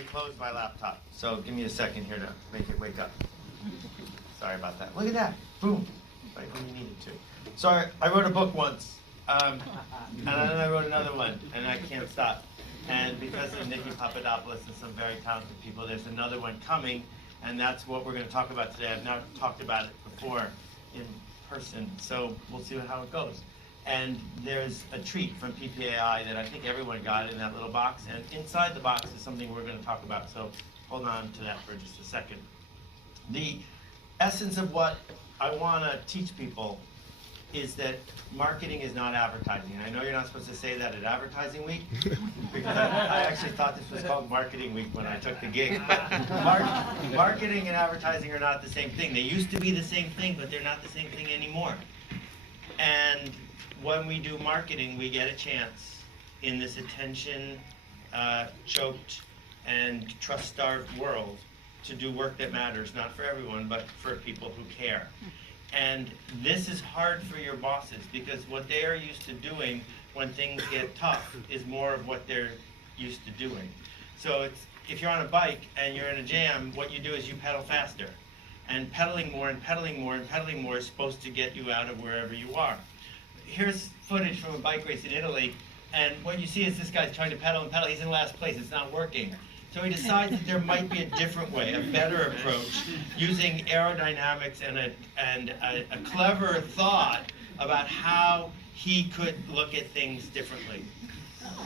already closed my laptop, so give me a second here to make it wake up. Sorry about that. Look at that. Boom. Right when you needed to. So I wrote a book once, and then I wrote another one, and I can't stop. And because of Nikki Papadopoulos and some very talented people, there's another one coming, and that's what we're going to talk about today. I've now talked about it before in person, so we'll see how it goes. And there's a treat from PPAI that I think everyone got in that little box, and inside the box is something we're going to talk about, so hold on to that for just a second. The essence of what I want to teach people is that marketing is not advertising. And I know you're not supposed to say that at Advertising Week, because I actually thought this was called Marketing Week when I took the gig. But marketing and advertising are not the same thing. They used to be the same thing, but they're not the same thing anymore. And when we do marketing, we get a chance in this attention choked and trust-starved world to do work that matters, not for everyone, but for people who care. And this is hard for your bosses, because what they are used to doing when things get tough is more of what they're used to doing. So if you're on a bike and you're in a jam, what you do is you pedal faster. And pedaling more and pedaling more and pedaling more is supposed to get you out of wherever you are. Here's footage from a bike race in Italy, and what you see is this guy's trying to pedal and pedal. He's in last place. It's not working. So he decides that there might be a different way, a better approach, using aerodynamics and a clever thought about how he could look at things differently.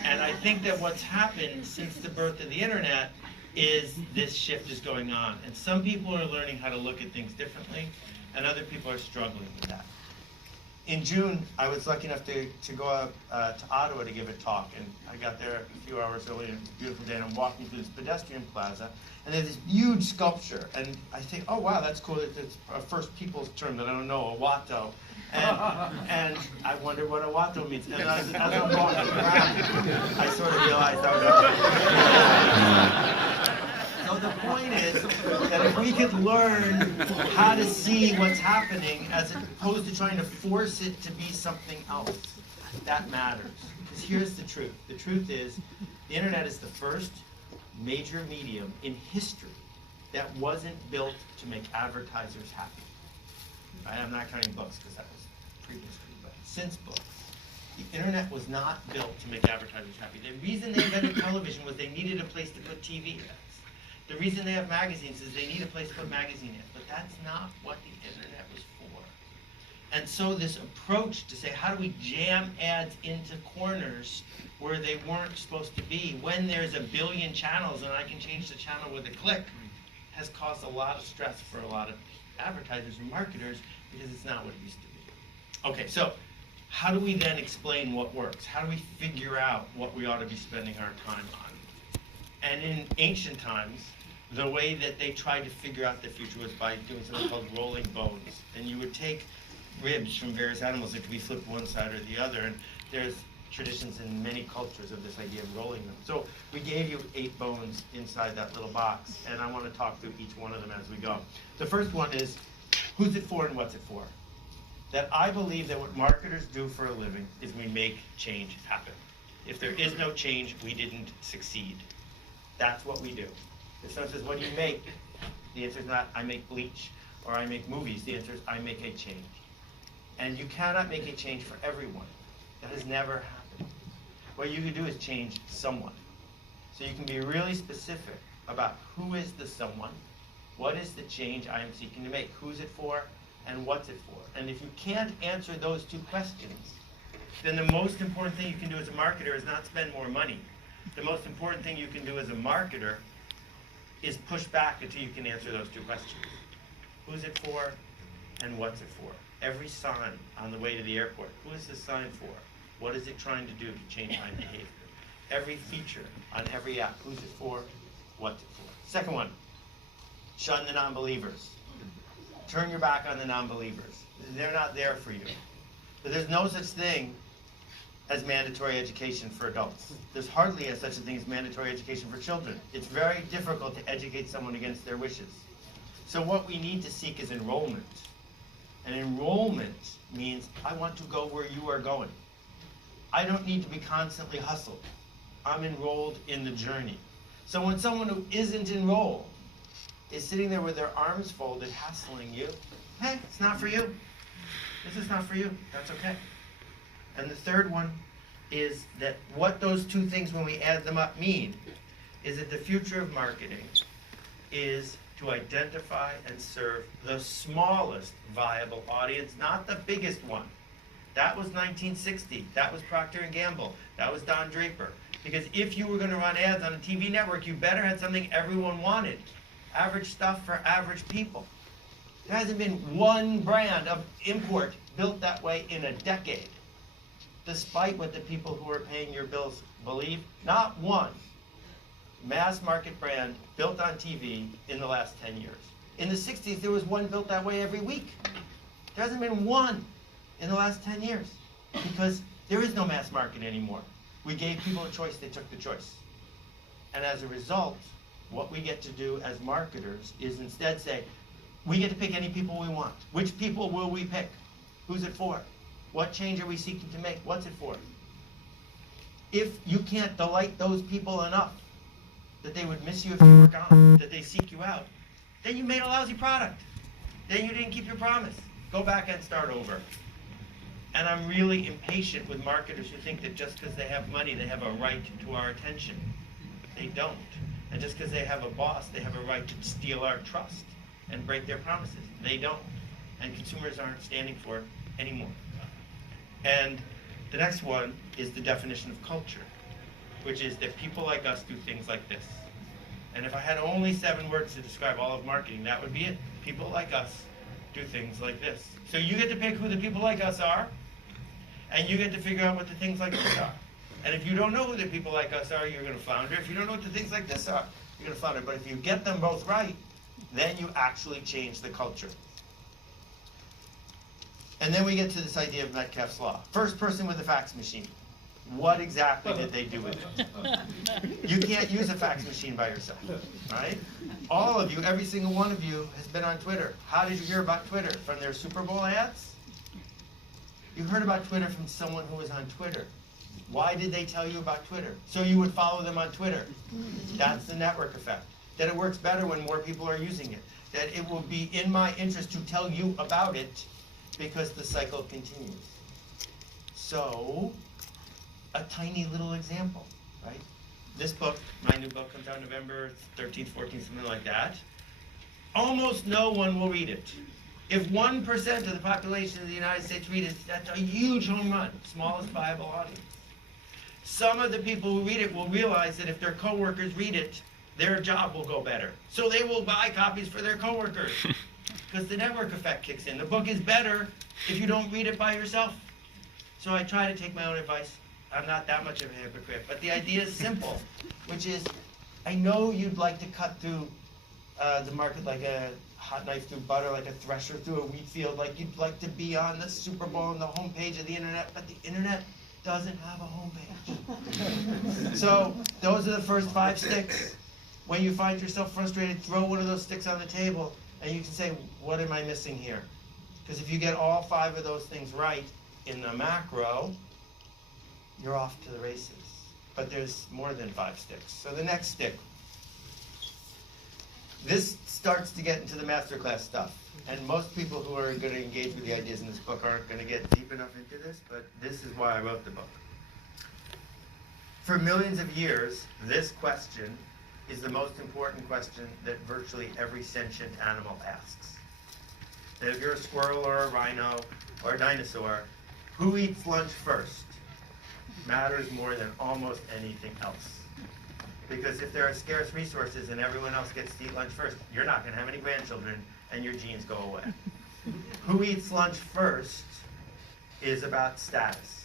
And I think that what's happened since the birth of the internet is this shift is going on. And some people are learning how to look at things differently, and other people are struggling with that. In June, I was lucky enough to go up to Ottawa to give a talk, and I got there a few hours early, and it's a beautiful day, and I'm walking through this pedestrian plaza, and there's this huge sculpture, and I think, oh wow, that's cool, it's a First Peoples term that I don't know, a Watto, and I wonder what a Watto means, and as I'm walking around, I sort of realized I was So the point is that if we could learn how to see what's happening as opposed to trying to force it to be something else, that matters. Because here's the truth. The truth is the internet is the first major medium in history that wasn't built to make advertisers happy. Right? I'm not counting books because that was prehistory, but since books. The internet was not built to make advertisers happy. The reason they invented television was they needed a place to put TV ads. The reason they have magazines is they need a place to put magazine ads, but that's not what the internet was for. And so this approach to say, how do we jam ads into corners where they weren't supposed to be, when there's a billion channels and I can change the channel with a click, has caused a lot of stress for a lot of advertisers and marketers, because it's not what it used to be. Okay, so how do we then explain what works? How do we figure out what we ought to be spending our time on? And in ancient times, the way that they tried to figure out the future was by doing something called rolling bones. And you would take ribs from various animals that could be flipped one side or the other. And there's traditions in many cultures of this idea of rolling them. So we gave you 8 bones inside that little box, and I want to talk through each one of them as we go. The first one is, who's it for and what's it for? That I believe that what marketers do for a living is we make change happen. If there is no change, we didn't succeed. That's what we do. If someone says, what do you make? The answer is not, I make bleach, or I make movies. The answer is, I make a change. And you cannot make a change for everyone. That has never happened. What you can do is change someone. So you can be really specific about who is the someone, what is the change I am seeking to make, who's it for, and what's it for. And if you can't answer those 2 questions, then the most important thing you can do as a marketer is not spend more money. The most important thing you can do as a marketer is push back until you can answer those 2 questions. Who's it for, and what's it for? Every sign on the way to the airport, who is this sign for? What is it trying to do to change my behavior? Every feature on every app, who's it for, what's it for? Second one, shun the non-believers. Turn your back on the non-believers. They're not there for you. But there's no such thing as mandatory education for adults. There's hardly such a thing as mandatory education for children. It's very difficult to educate someone against their wishes. So what we need to seek is enrollment. And enrollment means I want to go where you are going. I don't need to be constantly hustled. I'm enrolled in the journey. So when someone who isn't enrolled is sitting there with their arms folded, hassling you, hey, it's not for you. This is not for you. That's okay. And the third one is that what those two things, when we add them up, mean is that the future of marketing is to identify and serve the smallest viable audience, not the biggest one. That was 1960. That was Procter & Gamble. That was Don Draper. Because if you were going to run ads on a TV network, you better have something everyone wanted. Average stuff for average people. There hasn't been one brand of import built that way in a decade. Despite what the people who are paying your bills believe, not one mass market brand built on TV in the last 10 years. In the 60s, there was one built that way every week. There hasn't been one in the last 10 years because there is no mass market anymore. We gave people a choice, they took the choice. And as a result, what we get to do as marketers is instead say, we get to pick any people we want. Which people will we pick? Who's it for? What change are we seeking to make? What's it for? If you can't delight those people enough that they would miss you if you were gone, that they seek you out, then you made a lousy product. Then you didn't keep your promise. Go back and start over. And I'm really impatient with marketers who think that just because they have money, they have a right to our attention. They don't. And just because they have a boss, they have a right to steal our trust and break their promises. They don't. And consumers aren't standing for it anymore. And the next one is the definition of culture, which is that people like us do things like this. And if I had only 7 words to describe all of marketing, that would be it. People like us do things like this. So you get to pick who the people like us are, and you get to figure out what the things like this are. And if you don't know who the people like us are, you're going to flounder. If you don't know what the things like this are, you're going to flounder. But if you get them both right, then you actually change the culture. And then we get to this idea of Metcalfe's law. First person with a fax machine. What exactly did they do with it? You can't use a fax machine by yourself, right? All of you, every single one of you has been on Twitter. How did you hear about Twitter? From their Super Bowl ads? You heard about Twitter from someone who was on Twitter. Why did they tell you about Twitter? So you would follow them on Twitter. That's the network effect. That it works better when more people are using it. That it will be in my interest to tell you about it because the cycle continues. So, a tiny little example, right? This book, my new book, comes out November 13th, 14th, something like that. Almost no one will read it. If 1% of the population of the United States read it, that's a huge home run, smallest viable audience. Some of the people who read it will realize that if their coworkers read it, their job will go better. So they will buy copies for their coworkers because the network effect kicks in. The book is better if you don't read it by yourself. So I try to take my own advice. I'm not that much of a hypocrite, but the idea is simple, which is, I know you'd like to cut through the market like a hot knife through butter, like a thresher through a wheat field, like you'd like to be on the Super Bowl on the homepage of the internet, but the internet doesn't have a homepage. So those are the first 5 sticks. When you find yourself frustrated, throw one of those sticks on the table, and you can say, what am I missing here? Because if you get all 5 of those things right in the macro, you're off to the races. But there's more than 5 sticks. So the next stick. This starts to get into the masterclass stuff. And most people who are going to engage with the ideas in this book aren't going to get deep enough into this, but this is why I wrote the book. For millions of years, this question is the most important question that virtually every sentient animal asks. That if you're a squirrel or a rhino or a dinosaur, who eats lunch first matters more than almost anything else. Because if there are scarce resources and everyone else gets to eat lunch first, you're not going to have any grandchildren and your genes go away. Who eats lunch first is about status.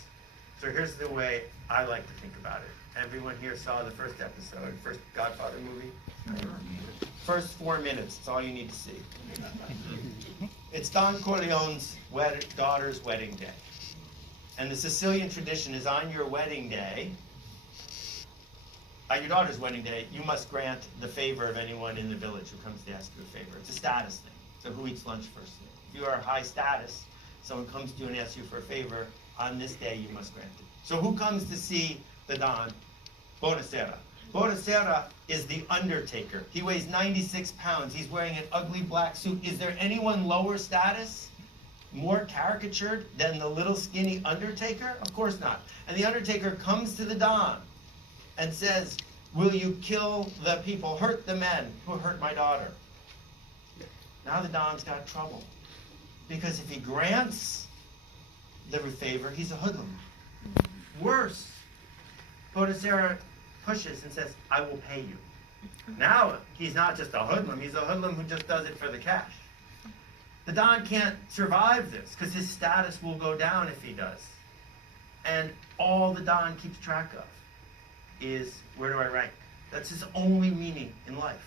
So here's the way I like to think about it. Everyone here saw the first episode, first Godfather movie? First 4 minutes, it's all you need to see. It's Don Corleone's daughter's wedding day. And the Sicilian tradition is on your wedding day, on your daughter's wedding day, you must grant the favor of anyone in the village who comes to ask you a favor. It's a status thing. So who eats lunch first? If you are high status, someone comes to you and asks you for a favor, on this day you must grant it. So who comes to see the Don? Buonasera. Bodhisera is the undertaker. He weighs 96 pounds. He's wearing an ugly black suit. Is there anyone lower status, more caricatured than the little skinny undertaker? Of course not. And the undertaker comes to the Don and says, will you kill the people, hurt the men who hurt my daughter? Now the Don's got trouble. Because if he grants the favor, he's a hoodlum. Worse, Bodhisera pushes and says, I will pay you. Now he's not just a hoodlum, he's a hoodlum who just does it for the cash. The Don can't survive this because his status will go down if he does. And all the Don keeps track of is, where do I rank? That's his only meaning in life.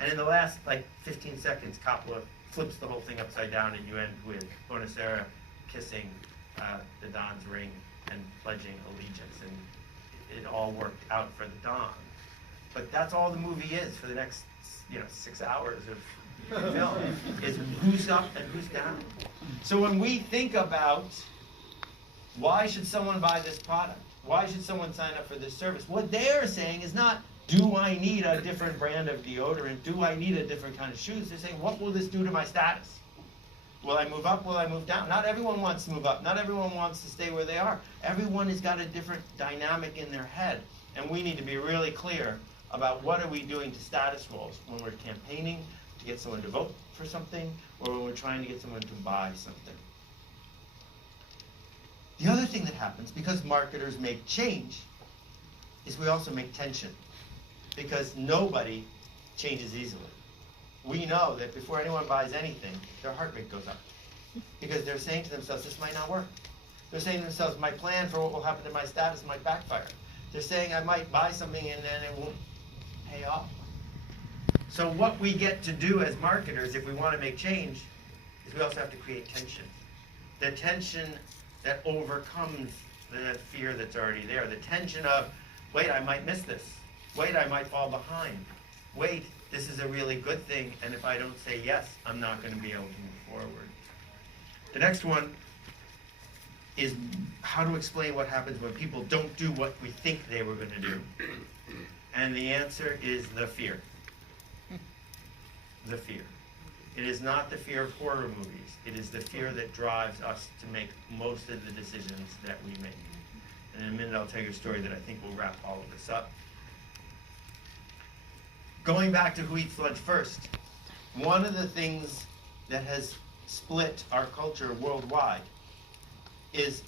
And in the last 15 seconds, Coppola flips the whole thing upside down and you end with Bodhisera kissing the Don's ring and pledging allegiance. And it all worked out for the Don. But that's all the movie is for the next 6 hours of film, is who's up and who's down. So when we think about why should someone buy this product, why should someone sign up for this service, what they're saying is not, do I need a different brand of deodorant? Do I need a different kind of shoes? They're saying, what will this do to my status? Will I move up? Will I move down? Not everyone wants to move up. Not everyone wants to stay where they are. Everyone has got a different dynamic in their head. And we need to be really clear about what are we doing to status roles when we're campaigning to get someone to vote for something or when we're trying to get someone to buy something. The other thing that happens, because marketers make change, is we also make tension. Because nobody changes easily. We know that before anyone buys anything, their heart rate goes up. Because they're saying to themselves, this might not work. They're saying to themselves, my plan for what will happen to my status might backfire. They're saying I might buy something and then it won't pay off. So what we get to do as marketers, if we want to make change, is we also have to create tension. The tension that overcomes the fear that's already there. The tension of, wait, I might miss this. Wait, I might fall behind. Wait, this is a really good thing, and if I don't say yes, I'm not going to be able to move forward. The next one is how to explain what happens when people don't do what we think they were going to do. And the answer is the fear. The fear. It is not the fear of horror movies. It is the fear that drives us to make most of the decisions that we make. And in a minute, I'll tell you a story that I think will wrap all of this up. Going back to who eats lunch first, one of the things that has split our culture worldwide is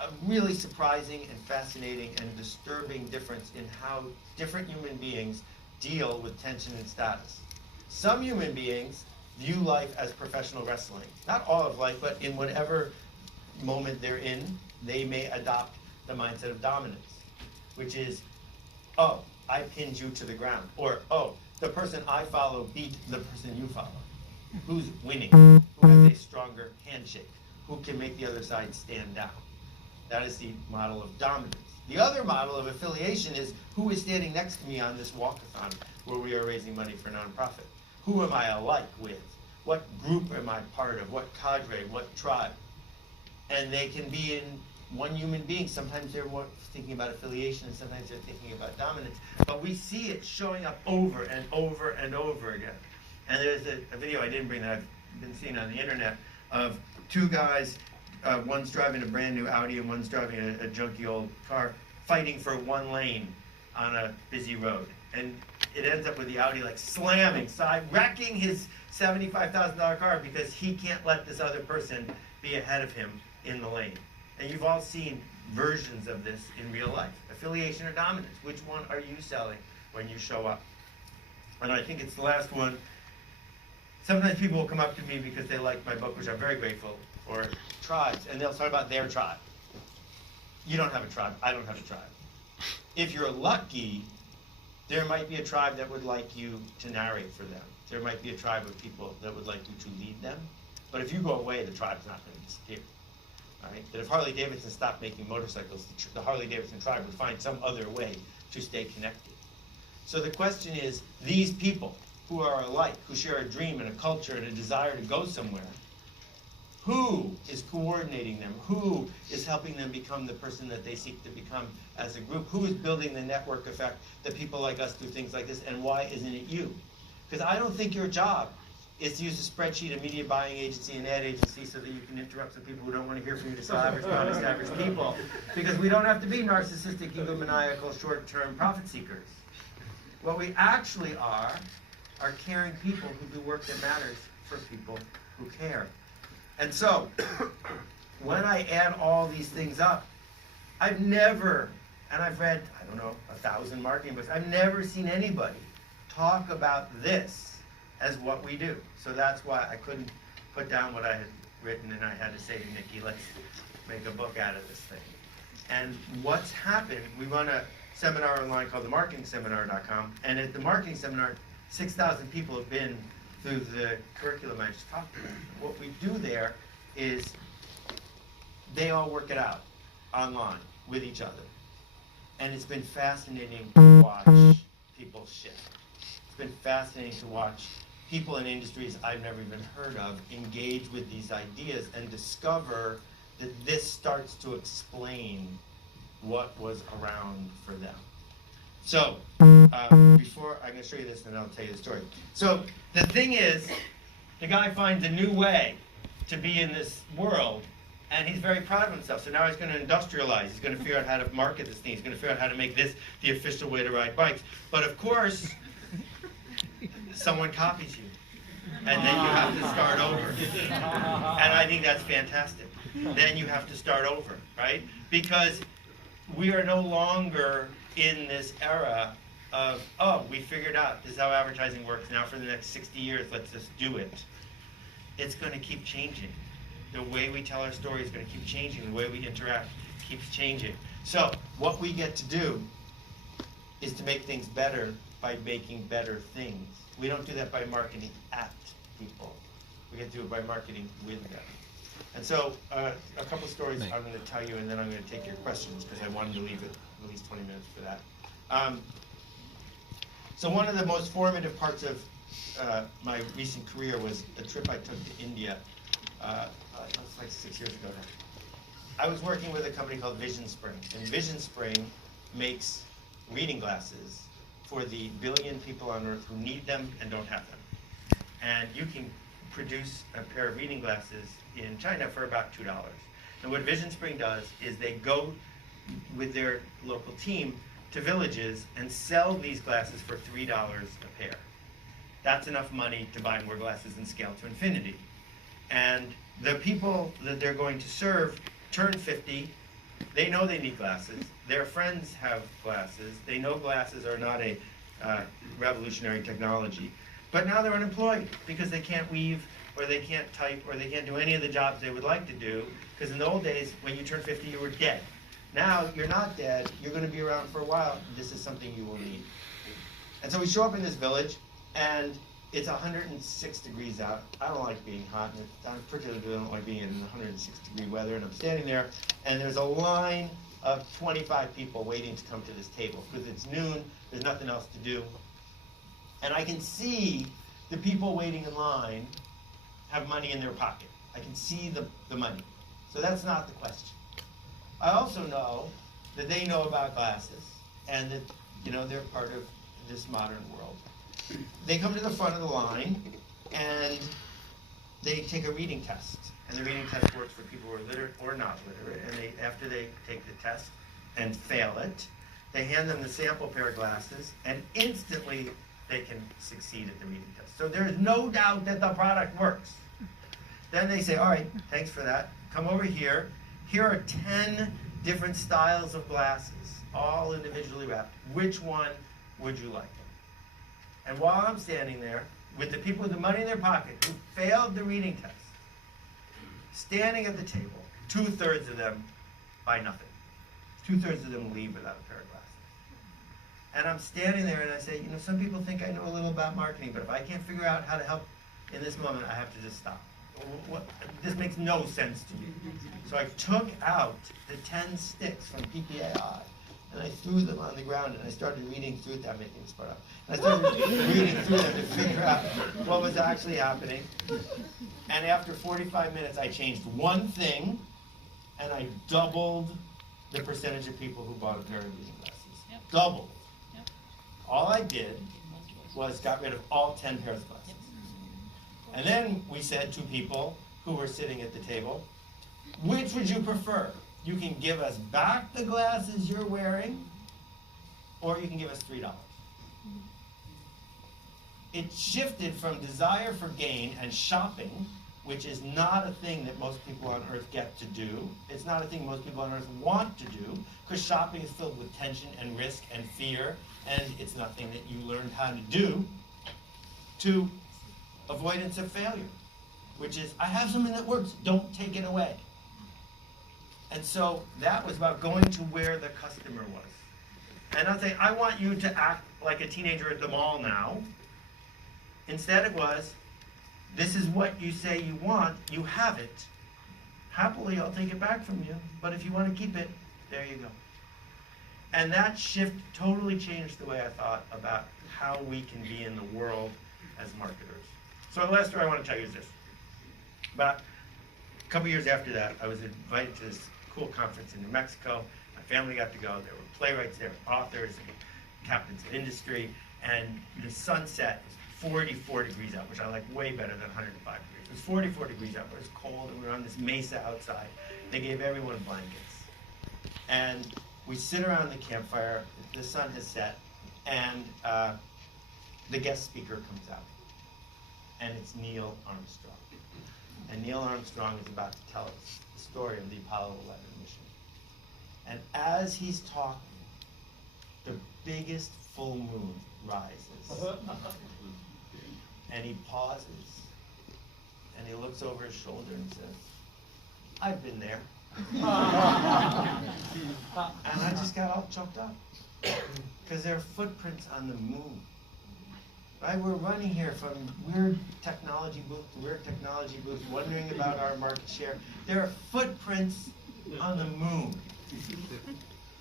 a really surprising and fascinating and disturbing difference in how different human beings deal with tension and status. Some human beings view life as professional wrestling. Not all of life, but in whatever moment they're in, they may adopt the mindset of dominance, which is, oh, I pinned you to the ground. Or, oh, the person I follow beat the person you follow. Who's winning? Who has a stronger handshake? Who can make the other side stand down? That is the model of dominance. The other model of affiliation is who is standing next to me on this walkathon where we are raising money for nonprofit. Who am I alike with? What group am I part of? What cadre? What tribe? And they can be in one human being. Sometimes they're more thinking about affiliation and sometimes they're thinking about dominance. But we see it showing up over and over and over again. And there's a video I didn't bring that I've been seeing on the internet of two guys, one's driving a brand new Audi and one's driving a junky old car, fighting for one lane on a busy road. And it ends up with the Audi slamming, wrecking his $75,000 car because he can't let this other person be ahead of him in the lane. And you've all seen versions of this in real life. Affiliation or dominance. Which one are you selling when you show up? And I think it's the last one. Sometimes people will come up to me because they like my book, which I'm very grateful for, tribes, and they'll talk about their tribe. You don't have a tribe. I don't have a tribe. If you're lucky, there might be a tribe that would like you to narrate for them. There might be a tribe of people that would like you to lead them. But if you go away, the tribe's not going to disappear. Right? That if Harley Davidson stopped making motorcycles, the Harley Davidson tribe would find some other way to stay connected. So the question is, these people who are alike, who share a dream and a culture and a desire to go somewhere, Who is coordinating them? Who is helping them become the person that they seek to become as a group? Who is building the network effect that people like us do things like this, and why isn't it you? Because I don't think your job is to use a spreadsheet, a media buying agency, an ad agency, so that you can interrupt some people who don't want to hear from you to sell average, honest, average people. Because we don't have to be narcissistic, egomaniacal, short-term profit seekers. What we actually are caring people who do work that matters for people who care. And so, when I add all these things up, I've never, and I've read, I don't know, 1,000 marketing books, I've never seen anybody talk about this as what we do. So that's why I couldn't put down what I had written, and I had to say to Nikki, let's make a book out of this thing. And what's happened, we run a seminar online called themarketingseminar.com, and at the marketing seminar, 6,000 people have been through the curriculum I just talked about. What we do there is they all work it out online with each other. And it's been fascinating to watch people shift. It's been fascinating to watch people in industries I've never even heard of engage with these ideas and discover that this starts to explain what was around for them. So, before I'm going to show you this and then I'll tell you the story. So, the thing is, the guy finds a new way to be in this world, and he's very proud of himself. So now he's going to industrialize. He's going to figure out how to market this thing. He's going to figure out how to make this the official way to ride bikes. But of course, someone copies you, and then you have to start over. And I think that's fantastic. Then you have to start over, right? Because we are no longer in this era of, oh, we figured out this is how advertising works. Now for the next 60 years, let's just do it. It's going to keep changing. The way we tell our story is going to keep changing. The way we interact keeps changing. So what we get to do is to make things better by making better things. We don't do that by marketing at people. We get to do it by marketing with them. And so a couple stories I'm going to tell you, and then I'm going to take your questions, because I wanted to leave it at least 20 minutes for that. So one of the most formative parts of my recent career was a trip I took to India. It was like 6 years ago now. I was working with a company called Vision Spring, and Vision Spring makes reading glasses for the billion people on Earth who need them and don't have them. And you can produce a pair of reading glasses in China for about $2. And what Vision Spring does is they go with their local team to villages and sell these glasses for $3 a pair. That's enough money to buy more glasses and scale to infinity. And the people that they're going to serve turn 50. They know they need glasses. Their friends have glasses. They know glasses are not a revolutionary technology. But now they're unemployed because they can't weave, or they can't type, or they can't do any of the jobs they would like to do. Because in the old days, when you turned 50, you were dead. Now, you're not dead. You're going to be around for a while. This is something you will need. And so we show up in this village, and it's 106 degrees out. I don't like being hot, and I particularly don't like being in 106-degree weather. And I'm standing there, and there's a line of 25 people waiting to come to this table. Because it's noon, there's nothing else to do. And I can see the people waiting in line have money in their pocket. I can see the money. So that's not the question. I also know that they know about glasses, and that, they're part of this modern world. They come to the front of the line, and they take a reading test. And the reading test works for people who are literate or not literate. And after they take the test and fail it, they hand them the sample pair of glasses, and instantly they can succeed at the reading test. So there's no doubt that the product works. Then they say, all right, thanks for that. Come over here. Here are 10 different styles of glasses, all individually wrapped. Which one would you like? And while I'm standing there, with the people with the money in their pocket who failed the reading test, standing at the table, 2/3 of them buy nothing. 2/3 of them leave without a pair of glasses. And I'm standing there and I say, some people think I know a little about marketing, but if I can't figure out how to help in this moment, I have to just stop. This makes no sense to me. So I took out the 10 sticks from PPAI, and I threw them on the ground, and I started reading through it. I'm making this part up. And I started reading through them to figure out what was actually happening. And after 45 minutes, I changed one thing, and I doubled the percentage of people who bought a pair of reading glasses. Doubled. All I did was got rid of all 10 pairs of glasses. And then we said to people who were sitting at the table, which would you prefer? You can give us back the glasses you're wearing, or you can give us $3. It shifted from desire for gain and shopping, which is not a thing that most people on earth get to do. It's not a thing most people on earth want to do, because shopping is filled with tension and risk and fear, and it's nothing that you learned how to do, to avoidance of failure, which is, I have something that works, don't take it away. And so that was about going to where the customer was. And I'll say, I want you to act like a teenager at the mall now. Instead it was, this is what you say you want, you have it. Happily, I'll take it back from you, but if you want to keep it, there you go. And that shift totally changed the way I thought about how we can be in the world as marketers. So the last story I want to tell you is this. About a couple years after that, I was invited to this cool conference in New Mexico. My family got to go. There were playwrights there, authors, and captains of industry, and the sunset was 44 degrees out, which I like way better than 105 degrees. It was 44 degrees out, but it was cold, and we were on this mesa outside. They gave everyone blankets. And we sit around the campfire, the sun has set, and the guest speaker comes out. And it's Neil Armstrong. And Neil Armstrong is about to tell us the story of the Apollo 11 mission. And as he's talking, the biggest full moon rises. And he pauses, and he looks over his shoulder and says, I've been there. And I just got all choked up, because there are footprints on the moon. Right? We're running here from weird technology booth to weird technology booth, wondering about our market share. There are footprints on the moon.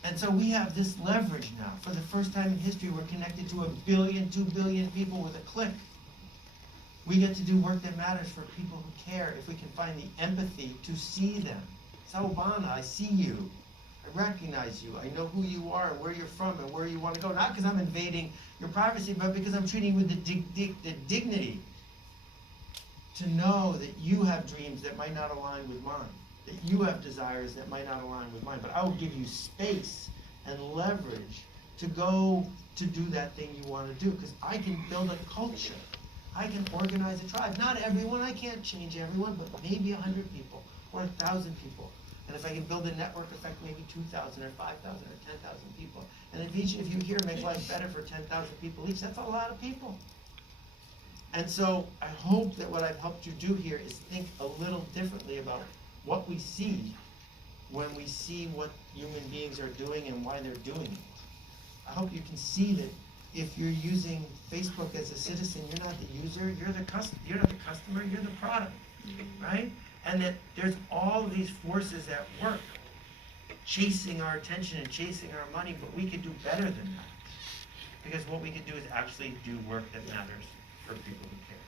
And so we have this leverage now. For the first time in history, we're connected to 1 billion, 2 billion people with a click. We get to do work that matters for people who care if we can find the empathy to see them. Saubana, I see you. I recognize you. I know who you are and where you're from and where you want to go. Not because I'm invading your privacy, but because I'm treating you with the dignity to know that you have dreams that might not align with mine, that you have desires that might not align with mine. But I will give you space and leverage to go to do that thing you want to do, because I can build a culture. I can organize a tribe. Not everyone, I can't change everyone, but maybe 100 people or 1,000 people. And if I can build a network effect, maybe 2,000 or 5,000 or 10,000 people. And if each of you here make life better for 10,000 people each, that's a lot of people. And so I hope that what I've helped you do here is think a little differently about what we see when we see what human beings are doing and why they're doing it. I hope you can see that if you're using Facebook as a citizen, you're not the user, you're not the customer, you're the product, right? And that there's all of these forces at work chasing our attention and chasing our money, but we could do better than that. Because what we could do is actually do work that matters for people who care.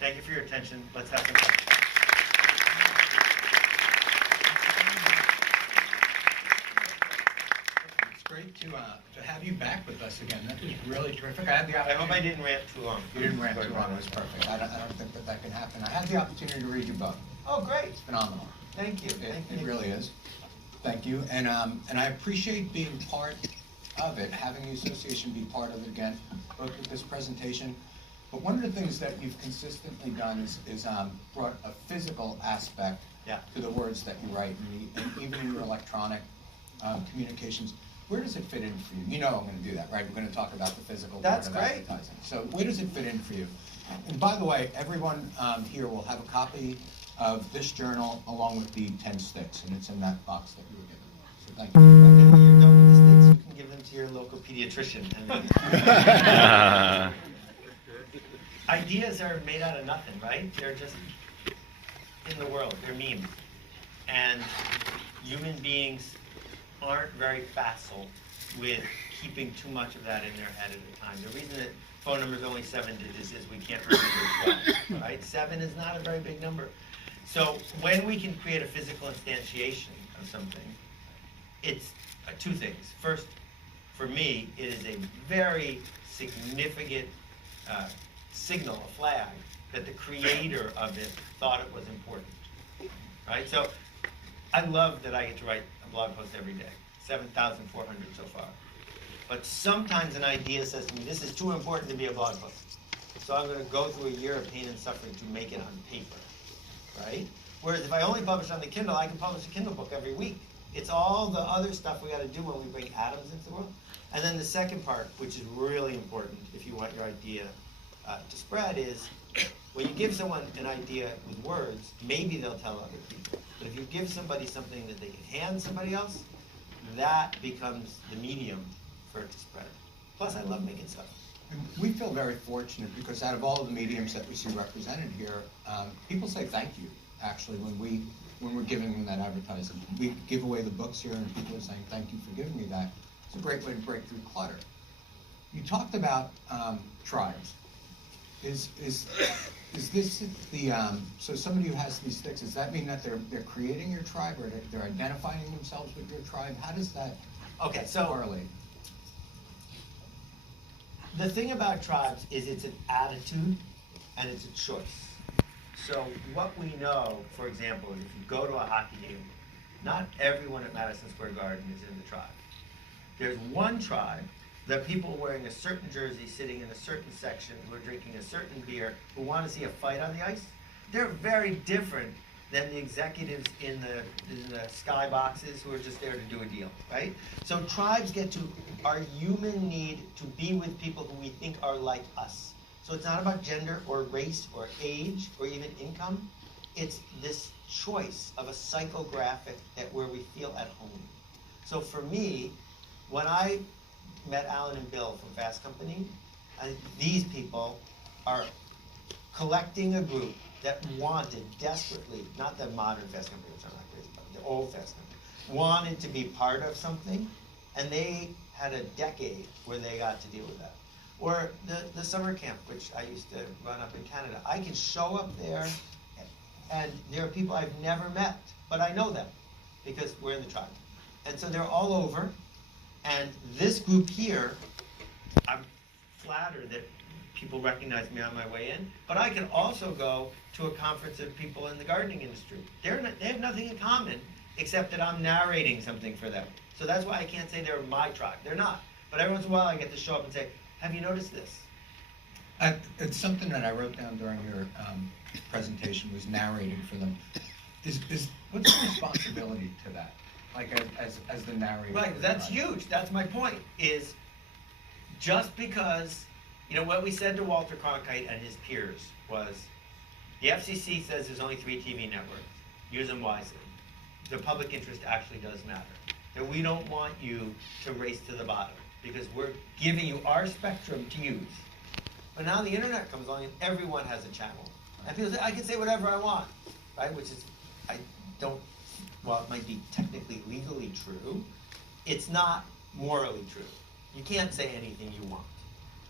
Thank you for your attention. Let's have some fun. It's great to have you back with us again. That was really terrific. I hope I didn't rant too long. You didn't rant too long. It was perfect. I don't think that can happen. I had the opportunity to read your book. Oh, great. It's phenomenal. Thank you. It really is. Thank you. And I appreciate being part of it, having the association be part of it again, both with this presentation. But one of the things that you've consistently done is brought a physical aspect to the words that you write, and even in your electronic communications. Where does it fit in for you? You know I'm going to do that, right? We're going to talk about the physical part of advertising. So where does it fit in for you? And by the way, everyone here will have a copy of this journal along with the 10 sticks, and it's in that box that you were given. So thank you. And when you're done with the sticks, you can give them to your local pediatrician. Ideas are made out of nothing, right? They're just in the world. They're memes. And human beings aren't very facile with keeping too much of that in their head at a time. The reason that phone number is only 7 digits is we can't remember 12, right? 7 is not a very big number. So when we can create a physical instantiation of something, it's two things. First, for me, it is a very significant signal, a flag, that the creator of it thought it was important, right? So I love that I get to write a blog post every day, 7,400 so far. But sometimes an idea says to me, this is too important to be a blog post. So I'm going to go through a year of pain and suffering to make it on paper, right? Whereas if I only publish on the Kindle, I can publish a Kindle book every week. It's all the other stuff we got to do when we bring atoms into the world. And then the second part, which is really important if you want your idea to spread, is when you give someone an idea with words, maybe they'll tell other people. But if you give somebody something that they can hand somebody else, that becomes the medium for it to spread. Plus, I love making stuff. And we feel very fortunate because out of all of the mediums that we see represented here, people say thank you, actually, when we're giving them that advertising. We give away the books here and people are saying thank you for giving me that. It's a great way to break through clutter. You talked about tribes. Is this the, so somebody who has these sticks, does that mean that they're creating your tribe or they're identifying themselves with your tribe? How does that correlate? The thing about tribes is it's an attitude and it's a choice. So what we know, for example, is if you go to a hockey game, not everyone at Madison Square Garden is in the tribe. There's one tribe, the people wearing a certain jersey, sitting in a certain section, who are drinking a certain beer, who want to see a fight on the ice. They're very different than the executives in the sky boxes who are just there to do a deal, right? So tribes get to our human need to be with people who we think are like us. So it's not about gender or race or age or even income. It's this choice of a psychographic where we feel at home. So for me, when I met Alan and Bill from Fast Company, these people are collecting a group that wanted desperately, not the modern Fast Company, which I'm not crazy about, the old Fast Company, wanted to be part of something, and they had a decade where they got to deal with that. Or the summer camp, which I used to run up in Canada. I can show up there, and there are people I've never met, but I know them because we're in the tribe. And so they're all over, and this group here, I'm flattered that people recognize me on my way in, but I can also go to a conference of people in the gardening industry. They have nothing in common except that I'm narrating something for them. So that's why I can't say they're my tribe. They're not. But every once in a while I get to show up and say, have you noticed this? It's something that I wrote down during your presentation, was narrating for them. What's the responsibility to that? Like as the narrator? Right, that's huge. That's my point, is just because, you know, what we said to Walter Cronkite and his peers was, the FCC says there's only 3 TV networks. Use them wisely. The public interest actually does matter. That we don't want you to race to the bottom because we're giving you our spectrum to use. But now the internet comes along and everyone has a channel. And people say, I can say whatever I want, right? Which is, while it might be technically legally true, it's not morally true. You can't say anything you want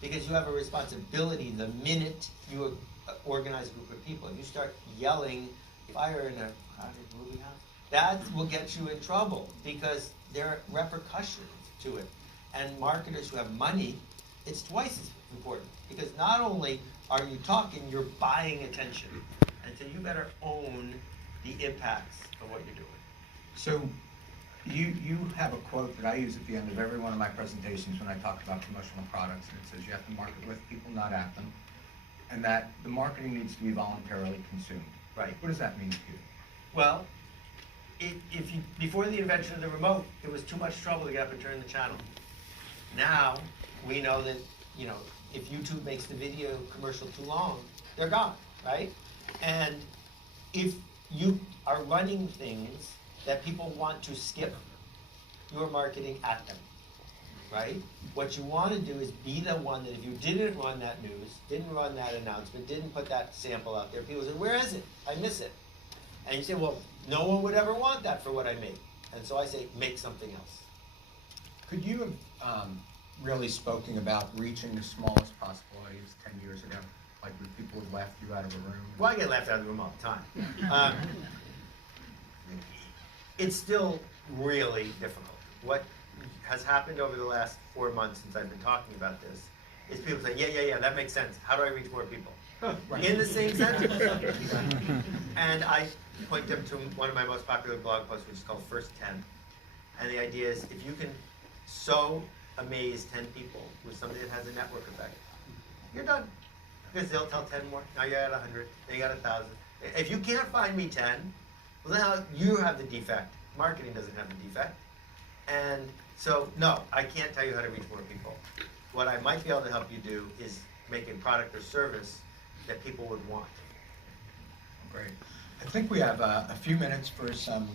because you have a responsibility the minute you organize a group of people. If you start yelling fire in a crowded movie house, that will get you in trouble because there are repercussions to it. And marketers who have money, it's twice as important because not only are you talking, you're buying attention. And so you better own the impacts of what you're doing. So you have a quote that I use at the end of every one of my presentations when I talk about promotional products, and it says you have to market with people, not at them, and that the marketing needs to be voluntarily consumed. Right. What does that mean to you? Well, before the invention of the remote, it was too much trouble to get up and turn the channel. Now, we know that, you know, if YouTube makes the video commercial too long, they're gone, right? And if you are running things that people want to skip, you are marketing at them, right? What you want to do is be the one that if you didn't run that news, didn't run that announcement, didn't put that sample out there, people say, where is it? I miss it. And you say, well, no one would ever want that for what I make. And so I say, make something else. Could you really spoken about reaching the smallest possible audience 10 years ago? Like when people have left you out of a room? Well, I get left out of the room all the time. It's still really difficult. What has happened over the last 4 months since I've been talking about this is people say, yeah, that makes sense. How do I reach more people? In the same sentence. And I point them to one of my most popular blog posts, which is called First 10. And the idea is, if you can so amaze 10 people with something that has a network effect, you're done. Because they'll tell 10 more. Now you're at 100. Then you got 1,000. If you can't find me 10, well, now you have the defect. Marketing doesn't have the defect. And so, no, I can't tell you how to reach more people. What I might be able to help you do is make a product or service that people would want. Great. I think we have a few minutes for some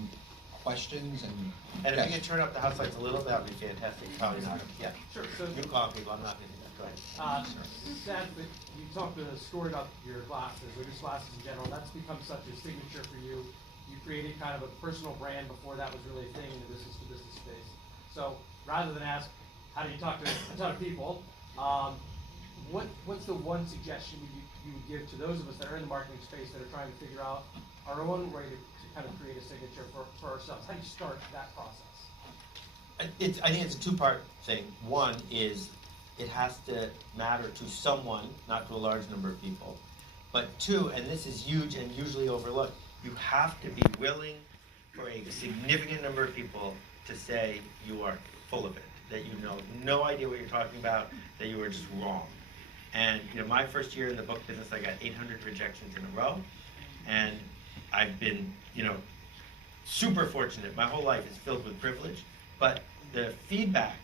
questions and And if yes. you can turn up the house lights a little, that would be fantastic. Probably not. Yeah. Sure. So, You call people, I'm not going to do that. Go ahead. Seth, you talked a story about your glasses, or just glasses in general. That's become such a signature for you. You created kind of a personal brand before that was really a thing in the business-to-business space. So rather than ask, how do you talk to a ton of people, what's the one suggestion you would give to those of us that are in the marketing space that are trying to figure out our own way to kind of create a signature for ourselves? How do you start that process? I think it's a two-part thing. One is it has to matter to someone, not to a large number of people. But two, and this is huge and usually overlooked, you have to be willing for a significant number of people to say you are full of it, that you know no idea what you're talking about, that you are just wrong. And my first year in the book business, I got 800 rejections in a row, and I've been super fortunate. My whole life is filled with privilege, but the feedback,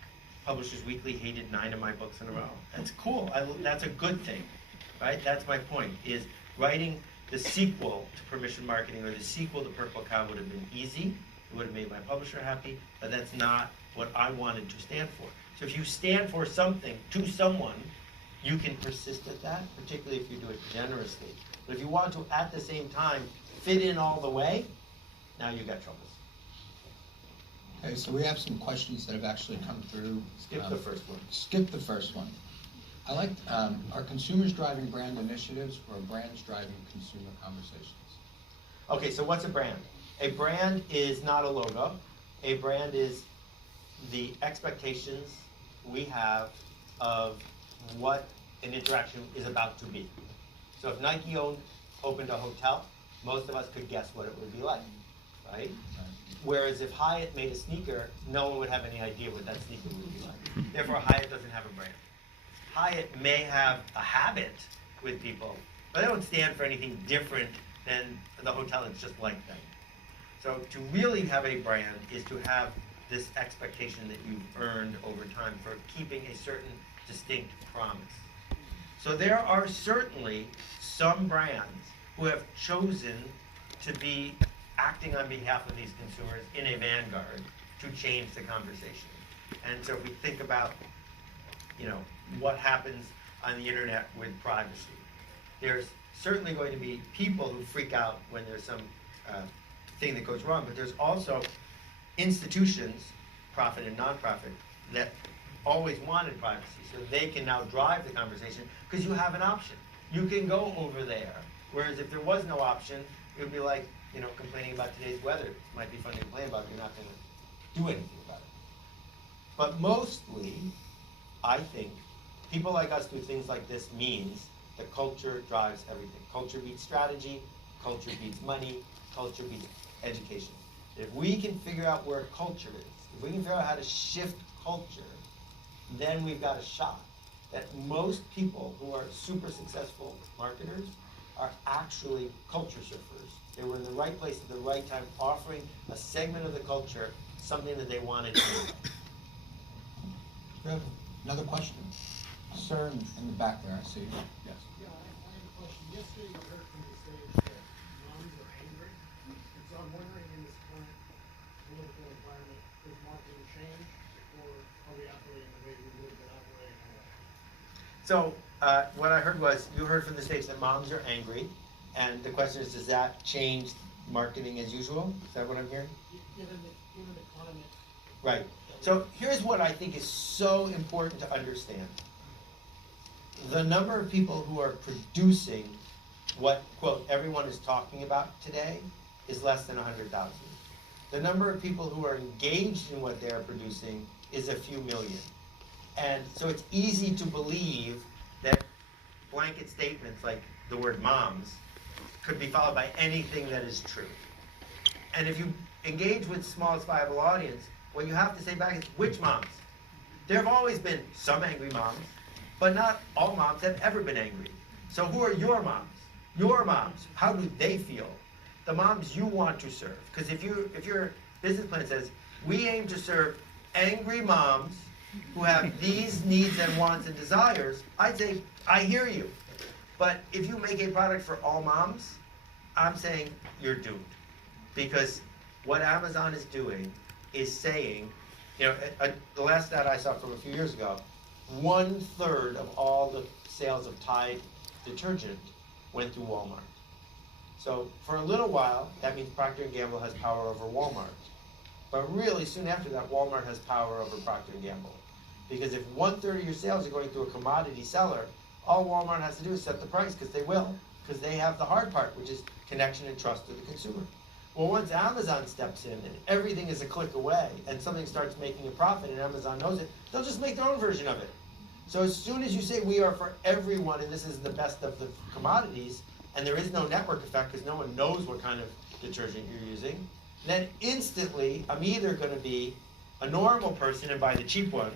Publishers Weekly hated 9 of my books in a row. That's cool. That's a good thing, right? That's my point, is writing the sequel to Permission Marketing or the sequel to Purple Cow would have been easy. It would have made my publisher happy, but that's not what I wanted to stand for. So if you stand for something to someone, you can persist at that, particularly if you do it generously. But if you want to, at the same time, fit in all the way, now you've got troubles. Okay, so we have some questions that have actually come through. Skip the first one. Skip the first one. I like, are consumers driving brand initiatives or brands driving consumer conversations? Okay, so what's a brand? A brand is not a logo. A brand is the expectations we have of what an interaction is about to be. So if Nike opened a hotel, most of us could guess what it would be like, right? Whereas if Hyatt made a sneaker, no one would have any idea what that sneaker would be like. Therefore, Hyatt doesn't have a brand. Hyatt may have a habit with people, but they don't stand for anything different than the hotel that's just like them. So to really have a brand is to have this expectation that you've earned over time for keeping a certain distinct promise. So there are certainly some brands who have chosen to be acting on behalf of these consumers in a vanguard to change the conversation. And so if we think about, what happens on the internet with privacy, there's certainly going to be people who freak out when there's some thing that goes wrong, but there's also institutions, profit and nonprofit, that always wanted privacy, so they can now drive the conversation because you have an option. You can go over there, whereas if there was no option, it would be like, complaining about today's weather. It might be fun to complain about, you're not going to do anything about it. But mostly, I think, people like us do things like this means that culture drives everything. Culture beats strategy, culture beats money, culture beats education. If we can figure out where culture is, if we can figure out how to shift culture, then we've got a shot. That most people who are super successful marketers are actually culture shifters. They were in the right place at the right time, offering a segment of the culture something that they wanted to do. We have another question. Sir, in the back there, I see. Yes. Yeah, I have a question. Yesterday you heard from the stage that moms are angry. And so I'm wondering, in this current political environment, does marketing change, or are we operating the way we would have been operating anyway? So what I heard was, you heard from the stage that moms are angry, and the question is, does that change marketing as usual? Is that what I'm hearing? Given the climate Right. that So here's what I think is so important to understand. The number of people who are producing what, quote, everyone is talking about today is less than 100,000. The number of people who are engaged in what they're producing is a few million. And so it's easy to believe that blanket statements like the word moms could be followed by anything that is true. And if you engage with smallest viable audience, what you have to say back is, which moms? There have always been some angry moms, but not all moms have ever been angry. So who are your moms? Your moms, how do they feel? The moms you want to serve. Because if your business plan says, we aim to serve angry moms who have these needs and wants and desires, I'd say, I hear you. But if you make a product for all moms, I'm saying you're doomed. Because what Amazon is doing is saying, the last stat I saw from a few years ago, 1/3 of all the sales of Tide detergent went through Walmart. So for a little while, that means Procter & Gamble has power over Walmart. But really, soon after that, Walmart has power over Procter & Gamble. Because if 1/3 of your sales are going through a commodity seller, all Walmart has to do is set the price, because they will. Because they have the hard part, which is connection and trust to the consumer. Well, once Amazon steps in and everything is a click away and something starts making a profit and Amazon knows it, they'll just make their own version of it. So as soon as you say we are for everyone and this is the best of the commodities, and there is no network effect because no one knows what kind of detergent you're using, then instantly I'm either going to be a normal person and buy the cheap one,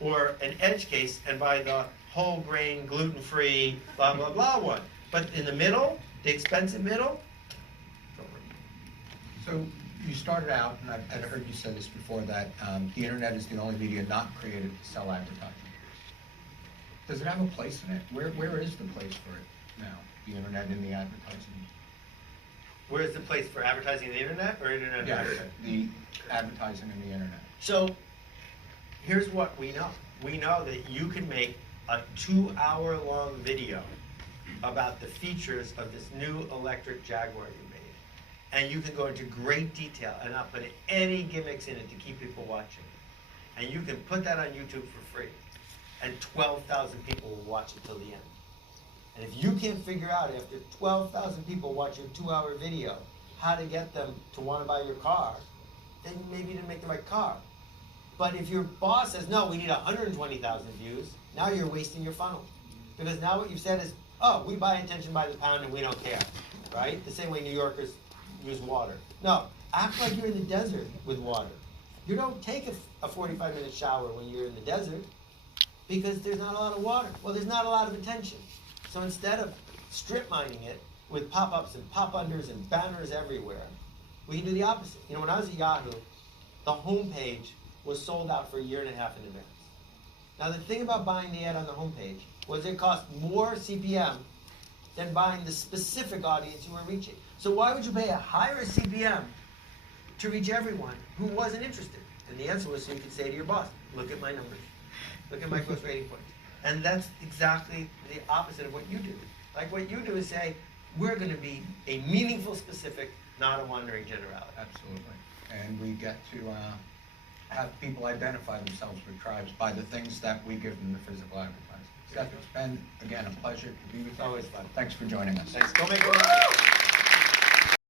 or an edge case and buy the whole grain, gluten-free, blah, blah, blah one. But in the middle, the expensive middle, don't worry. So you started out, and I've heard you say this before, that the internet is the only media not created to sell advertising. Does it have a place in it? Where is the place for it now, the internet in the advertising? Where is the place for advertising on the internet or internet Yes, advertising? the advertising in the internet. So here's what we know. We know that you can make a 2-hour-long video about the features of this new electric Jaguar you made. And you can go into great detail and not put any gimmicks in it to keep people watching. And you can put that on YouTube for free. And 12,000 people will watch it till the end. And if you can't figure out after 12,000 people watch your 2-hour video how to get them to want to buy your car, then maybe you didn't make the right car. But if your boss says, no, we need 120,000 views, now you're wasting your funnel. Because now what you've said is, oh, we buy attention by the pound and we don't care, right? The same way New Yorkers use water. No, act like you're in the desert with water. You don't take a 45-minute shower when you're in the desert because there's not a lot of water. Well, there's not a lot of attention. So instead of strip mining it with pop-ups and pop-unders and banners everywhere, we can do the opposite. When I was at Yahoo, the homepage was sold out for 1.5 years in advance. Now the thing about buying the ad on the homepage was it cost more CPM than buying the specific audience you were reaching. So why would you pay a higher CPM to reach everyone who wasn't interested? And the answer was so you could say to your boss, look at my numbers. Look at my growth rating points. And that's exactly the opposite of what you do. Like what you do is say, we're going to be a meaningful specific, not a wandering generality. Absolutely. And we get to have people identify themselves with tribes by the things that we give them the physical advertising. Seth, it's been, again, a pleasure to be with you. Always fun. Thanks for joining us. Thanks. Go make a